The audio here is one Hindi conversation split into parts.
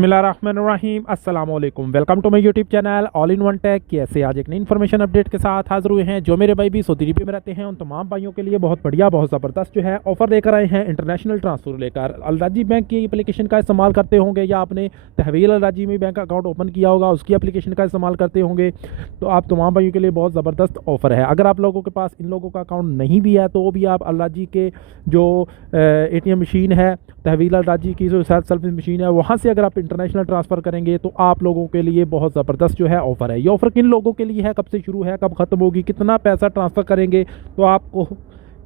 बिस्मिल्लाहिर्रहमानिर्रहीम अस्सलाम वालेकुम। Welcome to my YouTube channel all in one tech. कैसे आज एक नई इन्फॉर्मेशन अपडेट के साथ हाजिर हुए हैं। जो मेरे भाई भी सऊदी अरब में रहते हैं उन तमाम भाइयों के लिए बहुत बढ़िया बहुत ज़बरदस्त जो है ऑफर लेकर आए हैं। इंटरनेशनल ट्रांसफ़र लेकर अलराजी बैंक की एप्लीकेशन का इस्तेमाल करते होंगे या आपने तहवील अलराजी में बैंक अकाउंट ओपन किया होगा उसकी एप्लीकेशन का इस्तेमाल करते होंगे, तो आप तमाम भाइयों के लिए बहुत ज़बरदस्त ऑफ़र है। अगर आप लोगों के पास इन लोगों का अकाउंट नहीं भी है तो भी आप अलराजी के जो ATM मशीन है, तहवील अलराजी की जो सेल्फ सर्विस मशीन है, वहाँ से अगर आप इंटरनेशनल ट्रांसफ़र करेंगे तो आप लोगों के लिए बहुत ज़बरदस्त जो है ऑफ़र है। ये ऑफ़र किन लोगों के लिए है, कब से शुरू है, कब ख़त्म होगी, कितना पैसा ट्रांसफ़र करेंगे तो आपको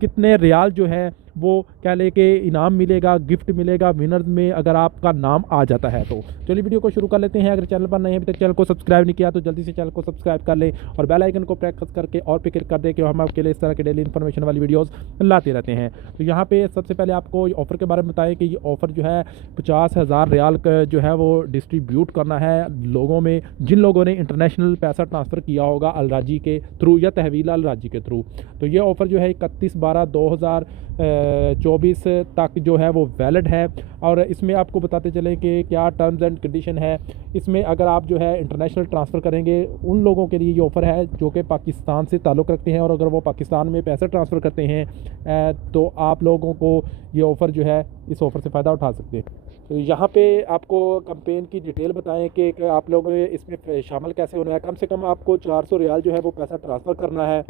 कितने रियाल जो है वो क्या लेके इनाम मिलेगा, गिफ्ट मिलेगा विनर्स में अगर आपका नाम आ जाता है। तो चलिए वीडियो को शुरू कर लेते हैं। अगर चैनल पर नहीं अभी तक चैनल को सब्सक्राइब नहीं किया तो जल्दी से चैनल को सब्सक्राइब कर लें और बेल आइकन को प्रेस करके और पे क्लिक कर दें कि हम आपके लिए इस तरह के डेली इन्फॉर्मेशन वाली वीडियोस लाते रहते हैं। तो यहाँ पे सबसे पहले आपको ऑफ़र के बारे में बताएं कि ये ऑफ़र जो है 50,000 रियाल का जो है वो डिस्ट्रीब्यूट करना है लोगों में जिन लोगों ने इंटरनेशनल पैसा ट्रांसफ़र किया होगा अलराजी के थ्रू या तहवील अलराजी के थ्रू। तो ये ऑफ़र जो है 31/12/2024 तक जो है वो वैलिड है। और इसमें आपको बताते चलें कि क्या टर्म्स एंड कंडीशन है। इसमें अगर आप जो है इंटरनेशनल ट्रांसफ़र करेंगे उन लोगों के लिए ये ऑफ़र है जो कि पाकिस्तान से ताल्लुक़ रखते हैं और अगर वो पाकिस्तान में पैसा ट्रांसफ़र करते हैं तो आप लोगों को ये ऑफ़र जो है इस ऑफ़र से फ़ायदा उठा सकते हैं। तो यहाँ पे आपको कैंपेन की डिटेल बताएं कि आप लोगों ने इसमें शामिल कैसे होना है। कम से कम आपको 400 रियाल जो है वो पैसा ट्रांसफ़र करना है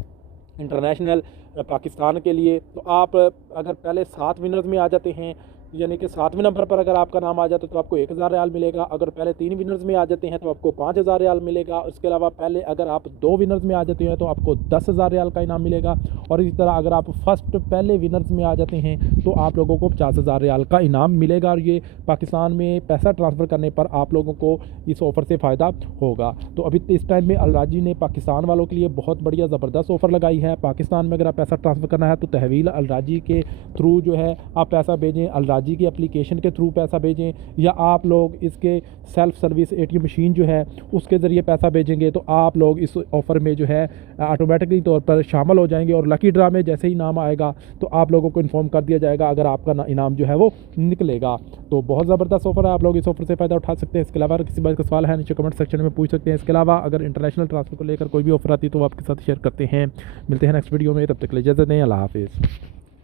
इंटरनेशनल पाकिस्तान के लिए। तो आप अगर पहले 7 विनर्स में आ जाते हैं यानी कि 7वें नंबर पर अगर आपका नाम आ जाता है तो आपको 1000 रियाल मिलेगा। अगर पहले 3 विनर्स में आ जाते हैं तो आपको 5000 रियाल मिलेगा। उसके अलावा पहले अगर आप 2 विनर्स में आ जाते हैं तो आपको 10,000 रियाल का इनाम मिलेगा। और इसी तरह अगर आप पहले विनर्स में आ जाते हैं तो आप लोगों को 50,000 रियाल का इनाम मिलेगा। और ये पाकिस्तान में पैसा ट्रांसफ़र करने पर आप लोगों को इस ऑफ़र से फ़ायदा होगा। तो अभी इस टाइम में अलराजी ने पाकिस्तान वालों के लिए बहुत बढ़िया ज़बरदस्त ऑफ़र लगाई है। पाकिस्तान में अगर आप पैसा ट्रांसफ़र करना है तो तहवील अलराजी के थ्रू जो है आप पैसा भेजें, अलराजी की एप्लीकेशन के थ्रू पैसा भेजें या आप लोग इसके सेल्फ सर्विस ATM मशीन जो है उसके ज़रिए पैसा भेजेंगे तो आप लोग इस ऑफ़र में जो है ऑटोमेटिकली तौर पर शामिल हो जाएंगे। और लकी ड्रा में जैसे ही नाम आएगा तो आप लोगों को इन्फॉर्म कर दिया जाएगा अगर आपका इनाम जो है वो निकलेगा। तो बहुत ज़बरदस्त ऑफ़र है, आप लोग इस ऑफ़र से फ़ायदा उठा सकते हैं। इसके अलावा किसी बात का सवाल है नीचे कमेंट सेक्शन में पूछ सकते हैं। इसके अलावा अगर इंटरनेशनल ट्रांसफ़र को लेकर कोई भी ऑफ़र आती है तो वो आपके साथ शेयर करते हैं। मिलते हैं नेक्स्ट वीडियो में, तब तक के लिए इजाज़त दें। अल्लाह हाफ़िज़।